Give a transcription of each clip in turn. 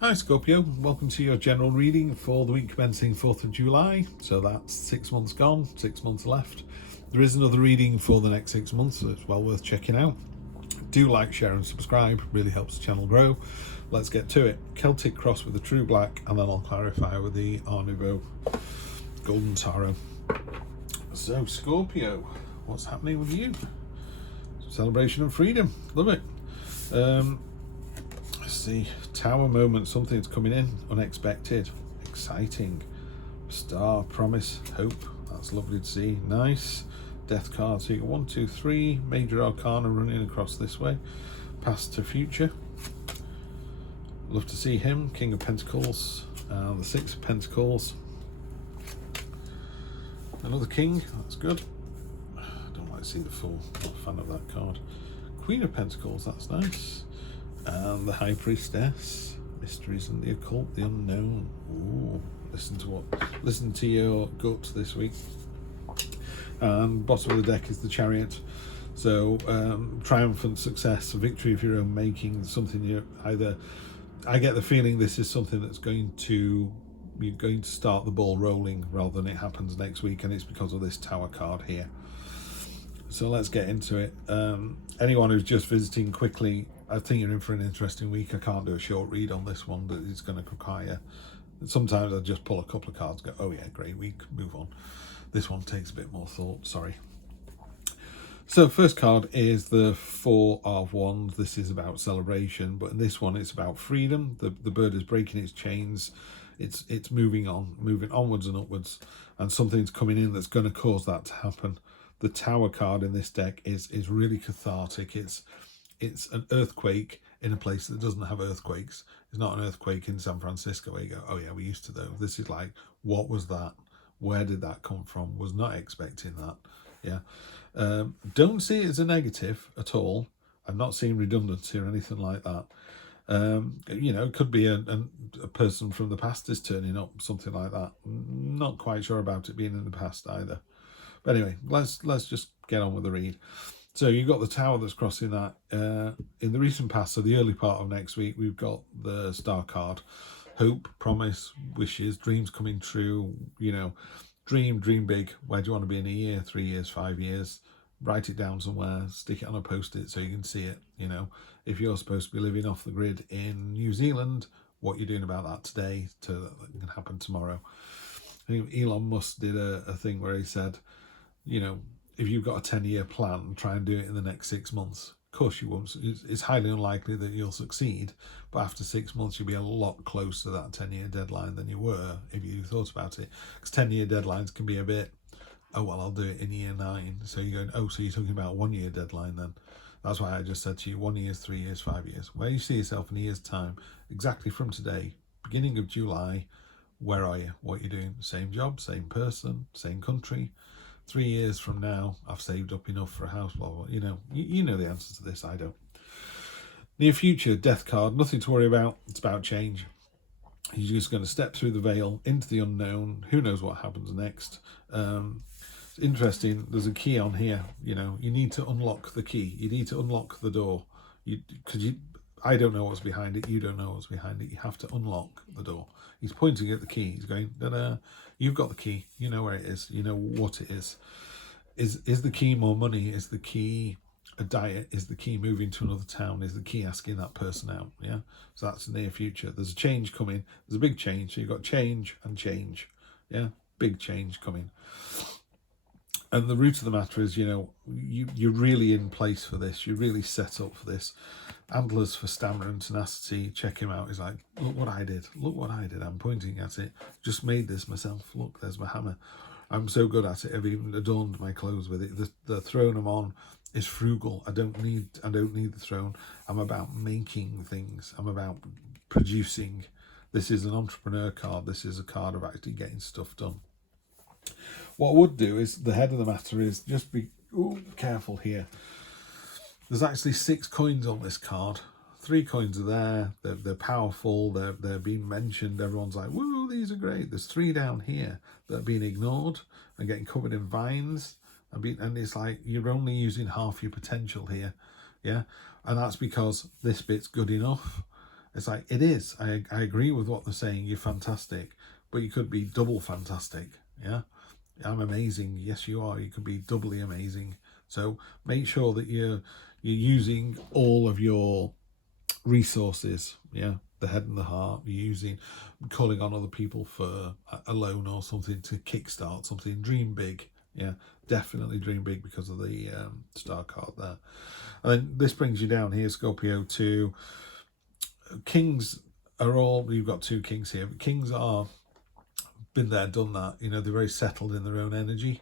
Hi Scorpio, welcome to your general reading for the week commencing 4th of July. So that's 6 months gone, 6 months left. There is another reading for the next 6 months, so it's well worth checking out. Do like, share and subscribe, really helps the channel grow. Let's get to it. Celtic cross with the true black, and then I'll clarify with the Art Nouveau golden tarot. So Scorpio, what's happening with you? Celebration of freedom, love it. Let's see, tower moment, something's coming in, unexpected, exciting. Star, promise, hope, that's lovely to see, nice. Death card, so you got 1, 2, 3 major arcana running across this way, past to future. Love to see him, King of Pentacles, and the 6 of Pentacles. Another king, that's good. I don't like to see the full, not a fan of that card. Queen of Pentacles, that's nice. And the High Priestess, mysteries and the occult, the unknown. Ooh, listen to your gut this week. And bottom of the deck is the Chariot. So triumphant success, a victory of your own making, something you either. I get the feeling this is something that's you're going to start the ball rolling rather than it happens next week, and it's because of this Tower card here. So let's get into it. Anyone who's just visiting quickly, I think you're in for an interesting week. I can't do a short read on this one, but it's going to require. Sometimes I just pull a couple of cards, go, oh yeah, great week, move on. This one takes a bit more thought, sorry. So first card is the 4 of Wands. This is about celebration, but in this one it's about freedom. The bird is breaking its chains. It's moving onwards and upwards, and something's coming in that's going to cause that to happen. The Tower card in this deck is really cathartic. It's an earthquake in a place that doesn't have earthquakes. It's not an earthquake in San Francisco where you go, oh yeah, we're used to those. This is like, what was that? Where did that come from? Was not expecting that. Yeah. Don't see it as a negative at all. I'm not seeing redundancy or anything like that. It could be a person from the past is turning up, something like that. Not quite sure about it being in the past either. But anyway, let's just get on with the read. So you've got the Tower that's crossing that. In the recent past, so the early part of next week, we've got the Star card. Hope, promise, wishes, dreams coming true. Dream big. Where do you want to be in a year, 3 years, 5 years? Write it down somewhere, stick it on a post-it so you can see it. If you're supposed to be living off the grid in New Zealand, what you're doing about that today that can happen tomorrow. I think Elon Musk did a thing where he said, if you've got a 10-year plan, try and do it in the next 6 months. Of course you won't. It's highly unlikely that you'll succeed, but after 6 months you'll be a lot closer to that 10-year deadline than you were if you thought about it. Because 10-year deadlines can be a bit, oh well, I'll do it in year 9. So you're going, oh, so you're talking about 1 year deadline then. That's why I just said to you, 1 year, 3 years, 5 years. Where you see yourself in a year's time, exactly from today, beginning of July, where are you? What are you doing? Same job, same person, same country. 3 years from now, I've saved up enough for a house, blah, blah. You know the answer to this, I don't. Near future, Death card, nothing to worry about. It's about change. You're just going to step through the veil into the unknown. Who knows what happens next? It's interesting, there's a key on here. You need to unlock the key. You need to unlock the door. I don't know what's behind it. You don't know what's behind it. You have to unlock the door. He's pointing at the key. He's going, da-da. You've got the key. You know where it is. You know what it is. Is the key more money? Is the key a diet? Is the key moving to another town? Is the key asking that person out? Yeah. So that's the near future. There's a change coming. There's a big change. So you've got change and change. Yeah. Big change coming. And the root of the matter is, you're really in place for this. You're really set up for this. Antlers for stamina and tenacity. Check him out. He's like, look what I did. Look what I did. I'm pointing at it. Just made this myself. Look, there's my hammer. I'm so good at it. I've even adorned my clothes with it. The throne I'm on is frugal. I don't need the throne. I'm about making things. I'm about producing. This is an entrepreneur card. This is a card of actually getting stuff done. What I would do is, the head of the matter is, just be careful here. There's actually 6 coins on this card. 3 coins are there. They're powerful. They're being mentioned. Everyone's like, woo, these are great. There's 3 down here that are being ignored and getting covered in vines. And it's like, you're only using half your potential here. Yeah. And that's because this bit's good enough. It's like, it is. I agree with what they're saying. You're fantastic, but you could be double fantastic. Yeah, I'm amazing. Yes, you are. You could be doubly amazing. So make sure that you're using all of your resources. Yeah, the head and the heart. You're using, calling on other people for a loan or something to kickstart something. Dream big. Yeah, definitely dream big because of the star card there. And then this brings you down here, Scorpio, to kings are all, you've got two kings here, but kings are been there, done that. You know, they're very settled in their own energy.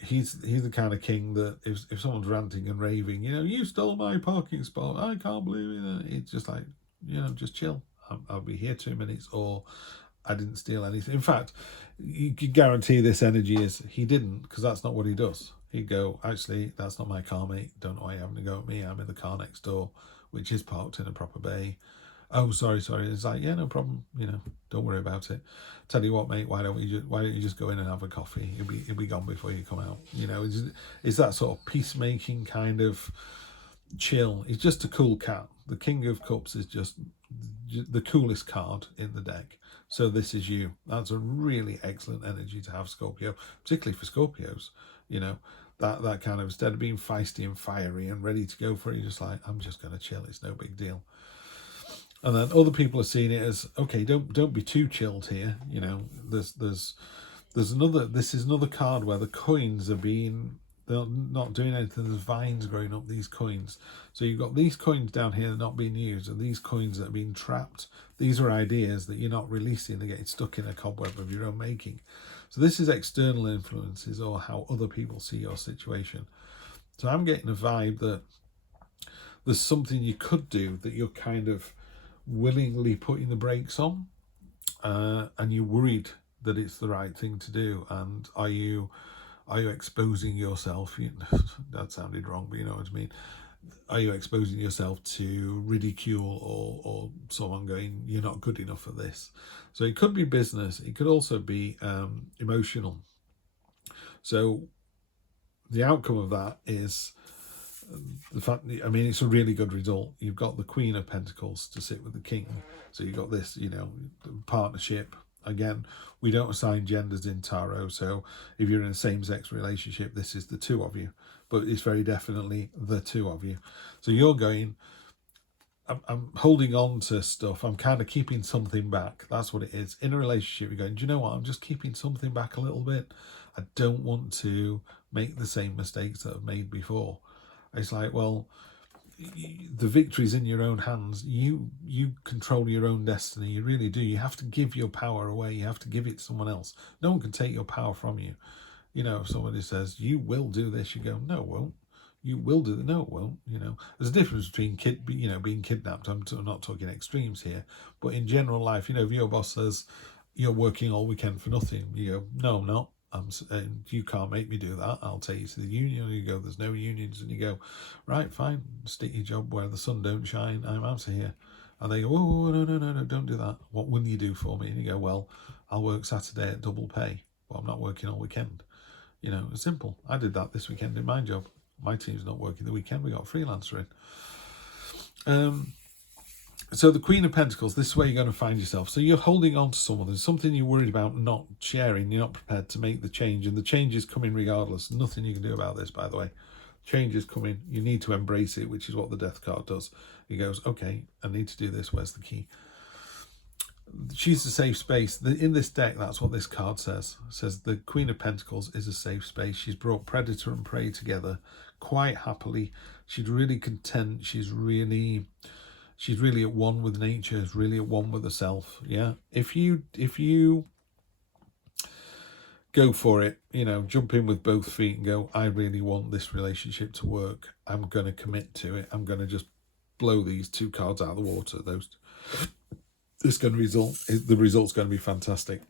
He's the kind of king that if someone's ranting and raving, you know, you stole my parking spot, I can't believe it. It's just like, you know, just chill. I'll be here 2 minutes, or I didn't steal anything. In fact, you can guarantee this energy is he didn't, because that's not what he does. He'd go, actually, that's not my car, mate. Don't know why you're having to go at me. I'm in the car next door, which is parked in a proper bay. Oh, sorry. It's like, yeah, no problem. You know, don't worry about it. Tell you what, mate. Why don't you just go in and have a coffee? He'll be gone before you come out. You know, it's that sort of peacemaking kind of chill. He's just a cool cat. The King of Cups is just the coolest card in the deck. So this is you. That's a really excellent energy to have, Scorpio, particularly for Scorpios. You know, that kind of, instead of being feisty and fiery and ready to go for it, you're just like, I'm just going to chill. It's no big deal. And then other people are seeing it as, okay, don't be too chilled here. You know, there's another, this is another card where the coins are being, they're not doing anything. There's vines growing up these coins. So you've got these coins down here that are not being used, and these coins that are being trapped. These are ideas that you're not releasing. They're getting stuck in a cobweb of your own making. So this is external influences, or how other people see your situation. So I'm getting a vibe that there's something you could do that you're kind of willingly putting the brakes on, and you're worried that it's the right thing to do. And are you exposing yourself? That sounded wrong, but you know what I mean. Are you exposing yourself to ridicule, or someone going, you're not good enough at this? So it could be business. It could also be emotional. So the outcome of that is the fact that, I mean, it's a really good result. You've got the Queen of Pentacles to sit with the King. So you've got this, you know, partnership. Again, we don't assign genders in tarot. So if you're in a same-sex relationship, this is the two of you. But it's very definitely the two of you. So you're going, I'm holding on to stuff. I'm kind of keeping something back. That's what it is. In a relationship, you're going, do you know what? I'm just keeping something back a little bit. I don't want to make the same mistakes that I've made before. It's like, well, the victory's in your own hands. You control your own destiny. You really do. You have to give your power away. You have to give it to someone else. No one can take your power from you. You know, if somebody says, you will do this, you go, no, it won't. You will do that. No, it won't. You know, there's a difference between being kidnapped. I'm not talking extremes here, but in general life, you know, if your boss says you're working all weekend for nothing, you go, no, I'm not. You can't make me do that. I'll take you to the union. You go, there's no unions, and you go, right, fine, stick your job where the sun don't shine. I'm out of here. And they go, oh, no, don't do that. What will you do for me? And you go, well, I'll work Saturday at double pay, but I'm not working all weekend. You know, it's simple. I did that this weekend in my job. My team's not working the weekend. We got a freelancer in. So the Queen of Pentacles, this is where you're going to find yourself. So you're holding on to someone. There's something you're worried about not sharing. You're not prepared to make the change. And the change is coming regardless. Nothing you can do about this, by the way. Change is coming. You need to embrace it, which is what the Death card does. He goes, okay, I need to do this. Where's the key? She's a safe space. In this deck, that's what this card says. It says the Queen of Pentacles is a safe space. She's brought predator and prey together quite happily. She's really content. She's really at one with nature. She's really at one with herself. Yeah. If you go for it, you know, jump in with both feet and go, I really want this relationship to work. I'm going to commit to it. I'm going to just blow these two cards out of the water. The result's going to be fantastic.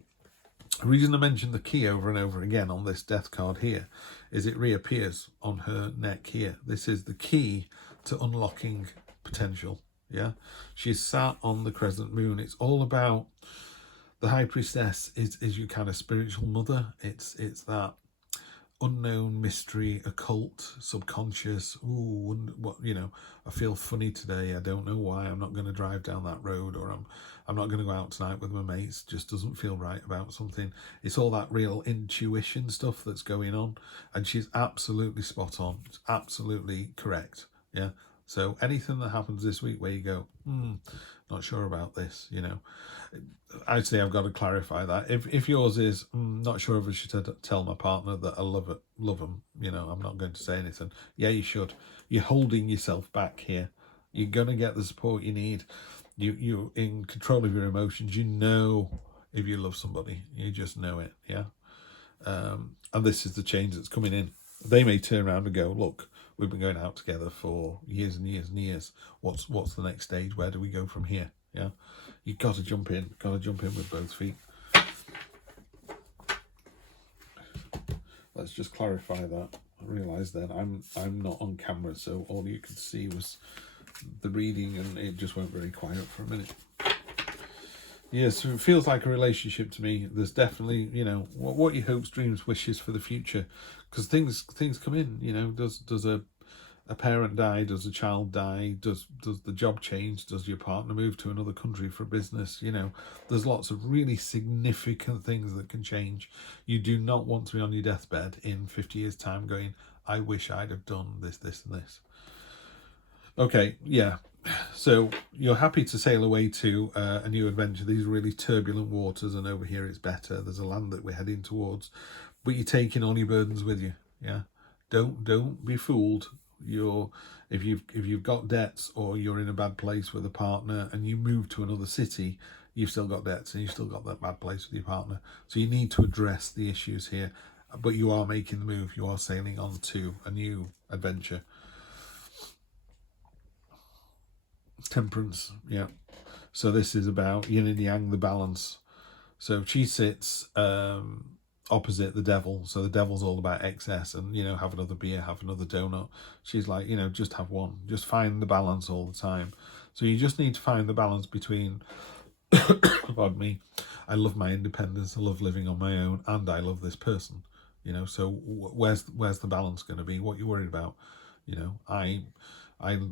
The reason I mentioned the key over and over again on this Death card here is it reappears on her neck here. This is the key to unlocking potential. Yeah, she's sat on the crescent moon. It's all about the High Priestess is your kind of spiritual mother. It's that unknown, mystery, occult, subconscious. Ooh, what, you know, I feel funny today. I don't know why. I'm not going to drive down that road, or I'm not going to go out tonight with my mates. Just doesn't feel right about something. It's all that real intuition stuff that's going on, and she's absolutely spot on. It's absolutely correct. Yeah. So anything that happens this week where you go, not sure about this, you know, I'd say I've got to clarify that. If yours is, not sure if I should tell my partner that I love him, you know, I'm not going to say anything. Yeah, you should. You're holding yourself back here. You're going to get the support you need. You're in control of your emotions. You know if you love somebody. You just know it, yeah? And this is the change that's coming in. They may turn around and go, look, we've been going out together for years and years and years. What's the next stage? Where do we go from here? Yeah, you've got to jump in. Got to jump in with both feet. Let's just clarify that. I realised then I'm not on camera, so all you could see was the reading, and it just went very quiet for a minute. Yeah, so it feels like a relationship to me. There's definitely, you know, what your hopes, dreams, wishes for the future, because things come in. You know, does a parent die? Does a child die? Does the job change? Does your partner move to another country for business? You know, there's lots of really significant things that can change. You do not want to be on your deathbed in 50 years' time going, I wish I'd have done this, this, and this. Okay, yeah. So you're happy to sail away to a new adventure. These are really turbulent waters, and over here it's better. There's a land that we're heading towards, but you're taking all your burdens with you. Yeah, don't be fooled. If you've got debts, or you're in a bad place with a partner and you move to another city, you've still got debts and you've still got that bad place with your partner. So you need to address the issues here, but you are making the move. You are sailing on to a new adventure. Temperance, yeah. So this is about yin and yang, the balance. So she sits opposite the devil. So the devil's all about excess and, you know, have another beer, have another donut. She's like, you know, just have one. Just find the balance all the time. So you just need to find the balance between, pardon me, I love my independence, I love living on my own, and I love this person. You know, so where's the balance going to be? What you're worried about? You know, I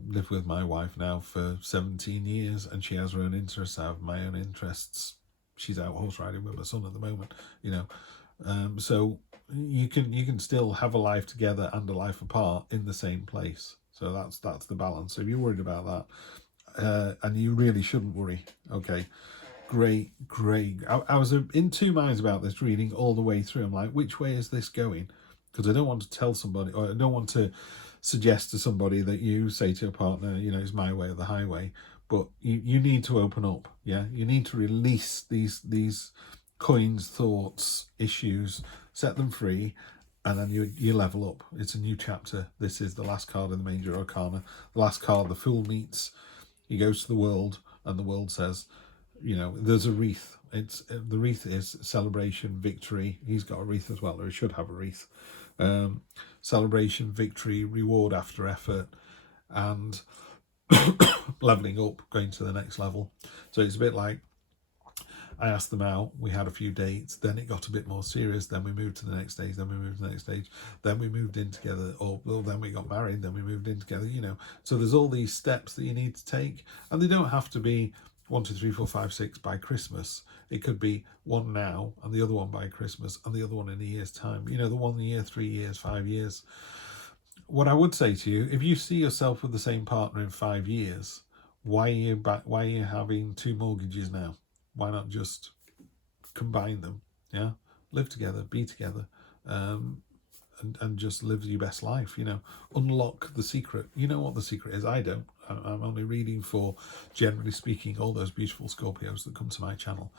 live with my wife now for 17 years, and she has her own interests. I have my own interests. She's out horse riding with my son at the moment, you know. So you can still have a life together and a life apart in the same place. So that's the balance. So if you're worried about that, and you really shouldn't worry, okay, great. I was in two minds about this reading all the way through. I'm like, which way is this going? Because I don't want to tell somebody, or I don't want to suggest to somebody that you say to your partner, you know, it's my way or the highway. But you need to open up, yeah? You need to release these coins, thoughts, issues, set them free, and then you level up. It's a new chapter. This is the last card in the Major Arcana. The last card, the Fool meets. He goes to the world, and the world says, you know, there's a wreath. The wreath is celebration, victory. He's got a wreath as well, or he should have a wreath. Celebration, victory, reward after effort, and leveling up, going to the next level. So it's a bit like, I asked them out, we had a few dates, then it got a bit more serious, then we moved to the next stage, then we moved to the next stage, then we moved in together, or well, then we got married, then we moved in together, you know. So there's all these steps that you need to take, and they don't have to be 1, 2, 3, 4, 5, 6 by Christmas. It could be one now, and the other one by Christmas, and the other one in a year's time. You know, the 1 year, 3 years, 5 years. What I would say to you, if you see yourself with the same partner in 5 years, why are you having 2 mortgages now? Why not just combine them? Yeah, live together, be together, and just live your best life. You know, unlock the secret. You know what the secret is. I don't. I'm only reading for, generally speaking, all those beautiful Scorpios that come to my channel.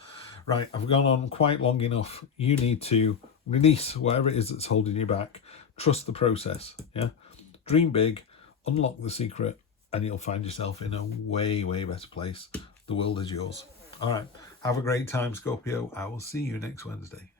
Right, I've gone on quite long enough. You need to release whatever it is that's holding you back. Trust the process. Yeah, dream big, unlock the secret, and you'll find yourself in a way better place. The world is yours. All right, have a great time, Scorpio. I will see you next Wednesday.